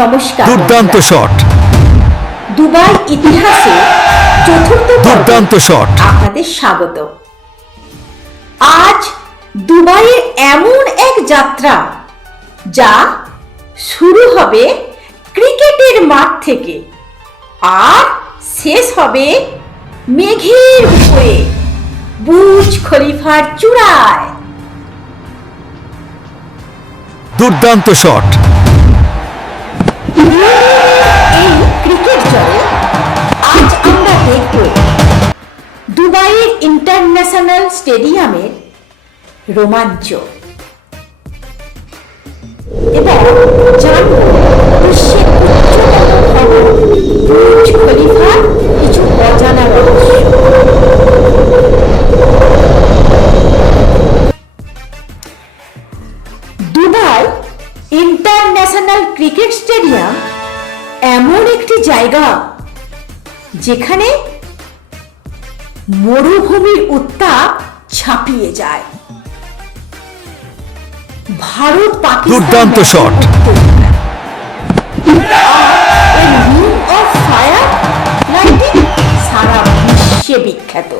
নমস্কার। দুর্দান্ত shot, Dubai ইতিহাসে চতুর্থ দুর্দান্ত শট। আপনাদের স্বাগত। আজ দুবাইয়ের এমন এক যাত্রা যা শুরু হবে ক্রিকেটের মাঠ থেকে আর শেষ হবে মেঘের উপরে বুর্জ খলিফার চূড়ায়। দুর্দান্ত শট, এই ক্রিকেট জয়ে আজ আমরা দেখব দুবাইয়ের ইন্টারন্যাশনাল স্টেডিয়ামের রোমাঞ্চ এবং জানব বিশ্বের উচ্চতম ভবন বুর্জ খলিফার কিছু অজানা রহস্য। দুবাই ইন্টারন্যাশনাল ক্রিকেট স্টেডিয়াম এমন একটি জায়গা যেখানে মরুভূমির উত্তাপ ছাপিয়ে যায়। ভারত পাকিস্তান দুর্দান্ত শট, সারা বিশ্বে বিখ্যাত।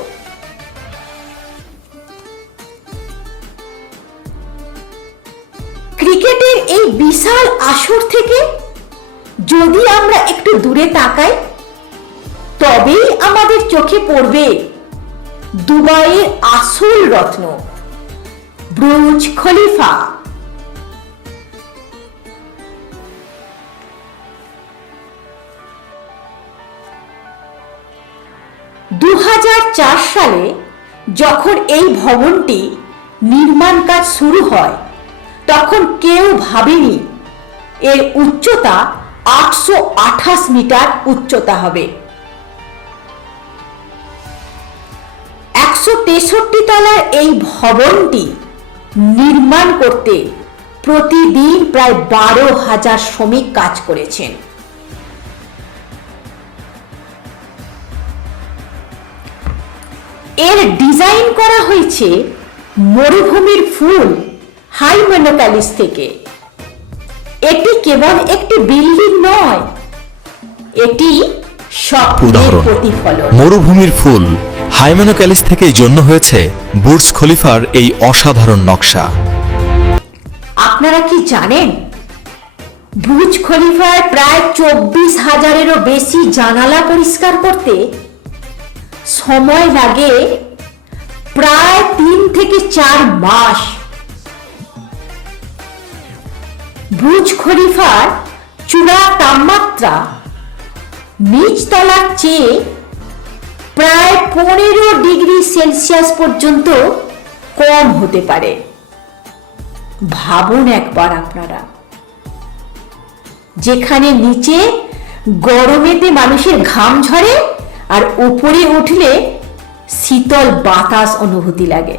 ক্রিকেটের এই বিশাল আসর থেকে যদি আমরা একটু দূরে তাকাই তবেই আমাদের চোখে পড়বে দুবাইয়ের আসল রত্ন বুর্জ খলিফা। সালে যখন এই ভবনটি নির্মাণ কাজ শুরু হয় তখন কেউ ভাবেনি এর উচ্চতা 828 মিটার উচ্চতা হবে। 163 তলার এই ভবনটি নির্মাণ করতে প্রতিদিন প্রায় 12,000 শ্রমিক কাজ করেছেন। এর ডিজাইন করা হয়েছে মরুভূমির ফুল হাইমেনোক্যালিস থেকে। এটি কেবল একটি বিল্ডিং নয়, এটি স্বপ্নের প্রতিফলন। মরুভূমির ফুল হাইমেনোক্যালিস থেকেই জন্ম হয়েছে বুর্জ খলিফার এই অসাধারণ নকশা। আপনারা কি জানেন বুর্জ খলিফার প্রায় 24,000-এরও বেশি জানালা পরিষ্কার করতে সময় লাগে প্রায় 3 থেকে 4 মাস। বুর্জ খলিফার চূড়া তাপমাত্রা নিচতলার চেয়ে প্রায় 15 ডিগ্রি সেলসিয়াস পর্যন্ত কম হতে পারে। ভাবুন একবার আপনারা, যেখানে নিচে গরমেতে মানুষের ঘাম ঝরে আর উপরে উঠলে শীতল বাতাস অনুভূতি লাগে।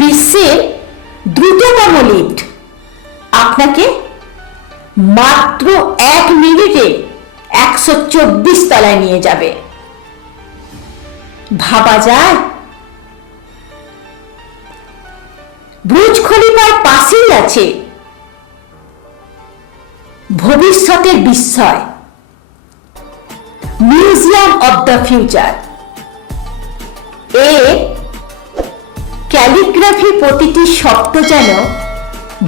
বিশ্বের দ্রুততম লিফট আপনাকে মাত্র 1 মিনিটে 124 তলায় নিয়ে যাবে। ভাবা যায়? বুর্জ খলিফার পাশেই আছে ভবিষ্যতের বিস্ময় মিউজিয়াম অব দ্য ফিউচার। এর ক্যালিগ্রাফি প্রতিটি শব্দ যেন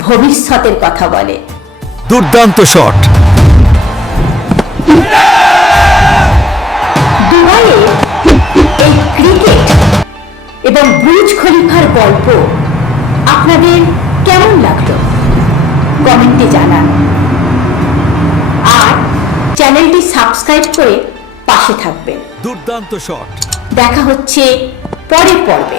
ভবিষ্যতের কথা বলে। দুর্দান্ত শট, দুবাইয়ে এই ক্রিকেট এবং বুর্জ খলিফার গল্প আপনাদের কেমন লাগলো কমেন্টে জানান, আর চ্যানেলটি সাবস্ক্রাইব করে পাশে থাকবেন। দুর্দান্ত শট। দেখা হচ্ছে পরের পর্বে।